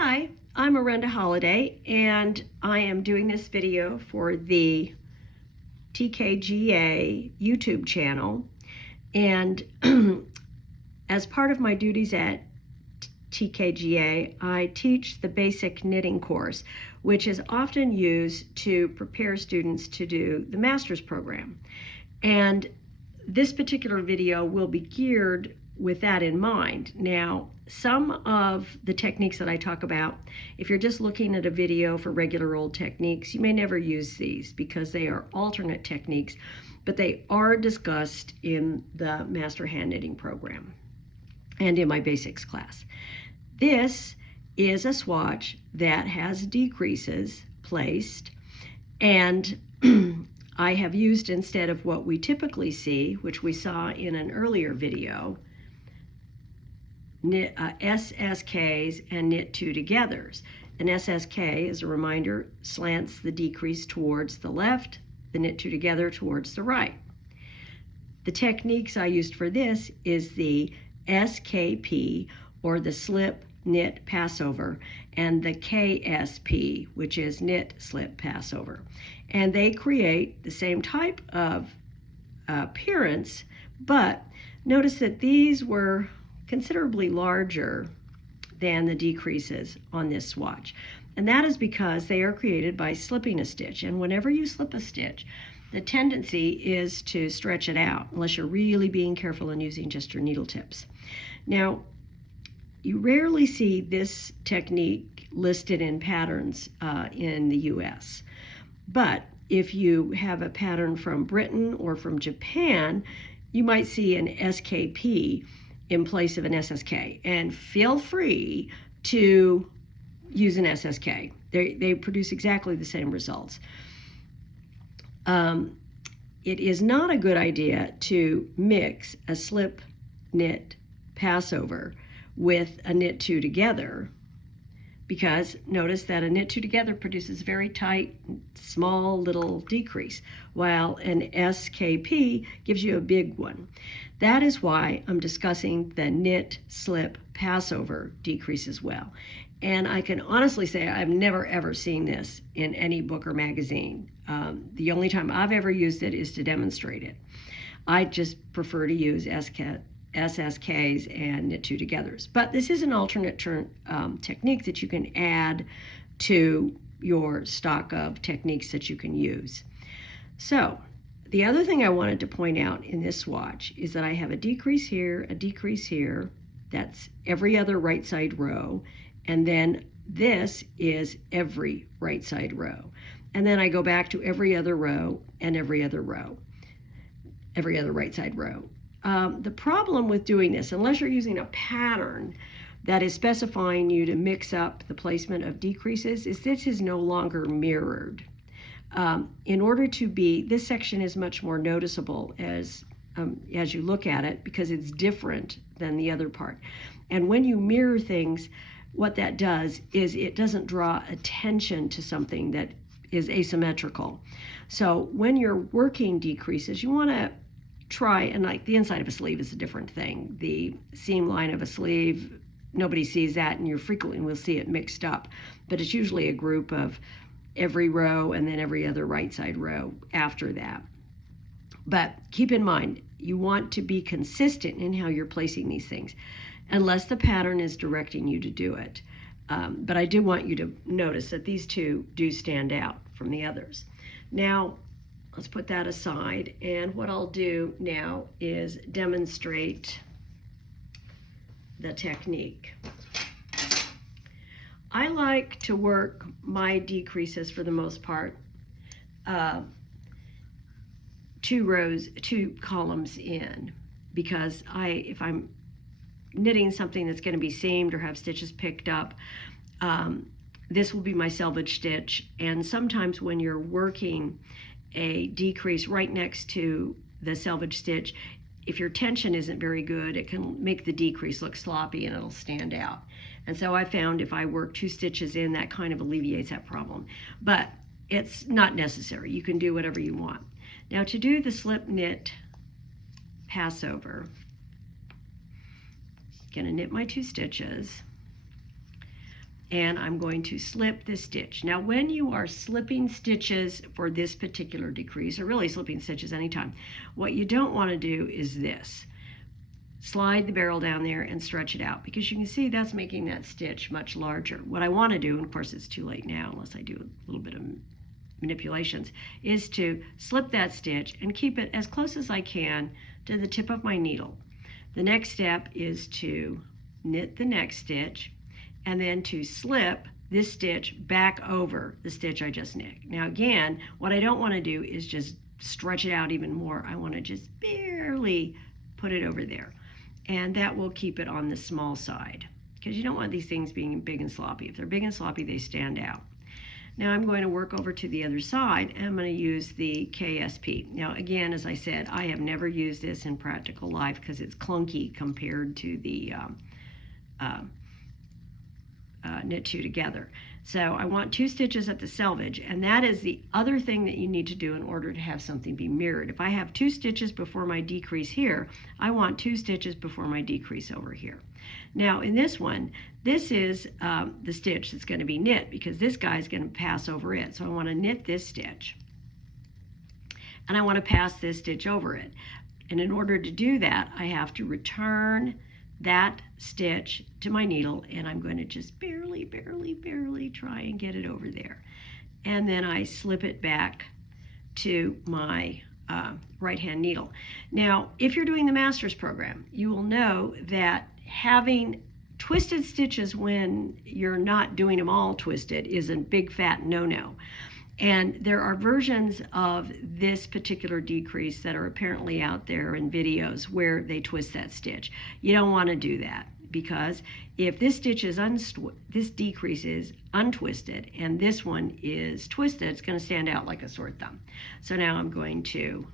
Hi, I'm Arenda Holladay, and I am doing this video for the TKGA YouTube channel. And as part of my duties at TKGA, I teach the basic knitting course, which is often used to prepare students to do the master's program. And this particular video will be geared with that in mind. Now, some of the techniques that I talk about, if you're just looking at a video for regular old techniques, you may never use these because they are alternate techniques, but they are discussed in the Master Hand Knitting program and in my basics class. This is a swatch that has decreases placed, and I have used, instead of what we typically see, which we saw in an earlier video, SSKs and knit two togethers. An SSK, as a reminder, slants the decrease towards the left, the knit two together towards the right. The techniques I used for this is the SKP, or the slip knit passover, and the KSP, which is knit slip passover. And they create the same type of appearance, but notice that these were considerably larger than the decreases on this swatch. And that is because they are created by slipping a stitch. And whenever you slip a stitch, the tendency is to stretch it out, unless you're really being careful and using just your needle tips. Now, you rarely see this technique listed in patterns in the US. But if you have a pattern from Britain or from Japan, you might see an SKP in place of an SSK, and feel free to use an SSK. They produce exactly the same results. It is not a good idea to mix a slip knit passover with a knit two together, because notice that a knit two together produces very tight, small little decrease, while an SKP gives you a big one. That is why I'm discussing the knit slip passover decrease as well. And I can honestly say I've never ever seen this in any book or magazine. The only time I've ever used it is to demonstrate it. I just prefer to use SSKs and knit two togethers. But this is an alternate technique that you can add to your stock of techniques that you can use. So the other thing I wanted to point out in this swatch is that I have a decrease here, a decrease here. That's every other right side row. And then this is every right side row. And then I go back to every other row and every other row, every other right side row. The problem with doing this, unless you're using a pattern that is specifying you to mix up the placement of decreases, is this is no longer mirrored. In order to be, this section is much more noticeable as you look at it, because it's different than the other part. And when you mirror things, what that does is it doesn't draw attention to something that is asymmetrical. So when you're working decreases, you want to try, and like the inside of a sleeve is a different thing. The seam line of a sleeve, nobody sees that, and you frequently will see it mixed up. But it's usually a group of every row and then every other right side row after that. But keep in mind, you want to be consistent in how you're placing these things, unless the pattern is directing you to do it. But I do want you to notice that these two do stand out from the others. Now, let's put that aside, and what I'll do now is demonstrate the technique. I like to work my decreases for the most part two columns in, because if I'm knitting something that's going to be seamed or have stitches picked up, this will be my selvage stitch. And sometimes when you're working a decrease right next to the selvage stitch, if your tension isn't very good, it can make the decrease look sloppy and it'll stand out. And so I found if I work two stitches in, that kind of alleviates that problem. But it's not necessary. You can do whatever you want. Now, to do the slip knit passover, I'm going to knit my two stitches. and I'm going to slip this stitch. Now when you are slipping stitches for this particular decrease, or really slipping stitches anytime, what you don't want to do is this. Slide the barrel down there and stretch it out, because you can see that's making that stitch much larger. What I want to do, and of course it's too late now unless I do a little bit of manipulations, is to slip that stitch and keep it as close as I can to the tip of my needle. The next step is to knit the next stitch and then to slip this stitch back over the stitch I just knit. Now again, what I don't want to do is just stretch it out even more. I want to just barely put it over there, and that will keep it on the small side, because you don't want these things being big and sloppy. If they're big and sloppy, they stand out. Now I'm going to work over to the other side, and I'm going to use the KSP. Now again, as I said, I have never used this in practical life because it's clunky compared to the knit two together. So I want 2 stitches at the selvage, and that is the other thing that you need to do in order to have something be mirrored. If I have 2 stitches before my decrease here, I want 2 stitches before my decrease over here. Now in this one, this is the stitch that's going to be knit, because this guy is going to pass over it. So I want to knit this stitch, and I want to pass this stitch over it. And in order to do that, I have to return that stitch to my needle, and I'm going to just barely try and get it over there. And then I slip it back to my right hand needle. Now, if you're doing the master's program, you will know that having twisted stitches when you're not doing them all twisted is a big fat no-no. And there are versions of this particular decrease that are apparently out there in videos where they twist that stitch. You don't want to do that, because if this stitch is this decrease is untwisted and this one is twisted, it's going to stand out like a sore thumb. So now I'm going to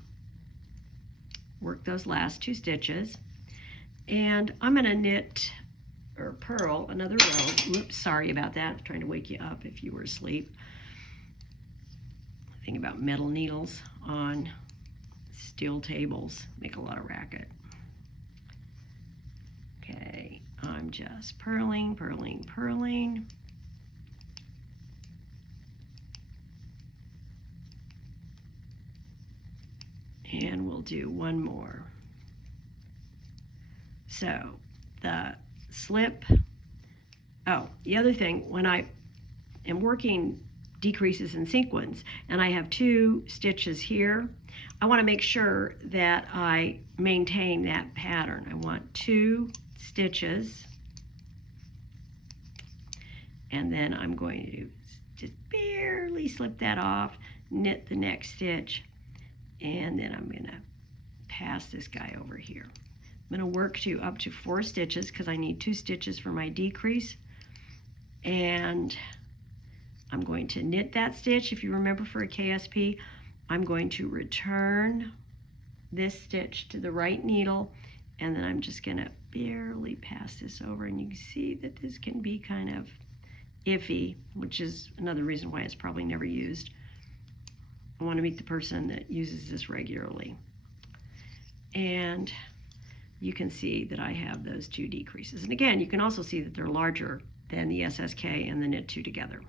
work those last 2 stitches, and I'm going to knit or purl another row. Oops, sorry about that. I'm trying to wake you up if you were asleep. Thing about metal needles on steel tables, make a lot of racket. Okay, I'm just purling. And we'll do one more. So the slip, oh, the other thing, when I am working decreases in sequence and I have 2 stitches here, I want to make sure that I maintain that pattern. I want 2 stitches, and then I'm going to just barely slip that off, knit the next stitch, and then I'm going to pass this guy over here. I'm going to work up to 4 stitches because I need 2 stitches for my decrease, and I'm going to knit that stitch. If you remember, for a KSP, I'm going to return this stitch to the right needle, and then I'm just going to barely pass this over, and you can see that this can be kind of iffy, which is another reason why it's probably never used. I want to meet the person that uses this regularly. And you can see that I have those 2 decreases. And again, you can also see that they're larger than the SSK and the knit 2 together.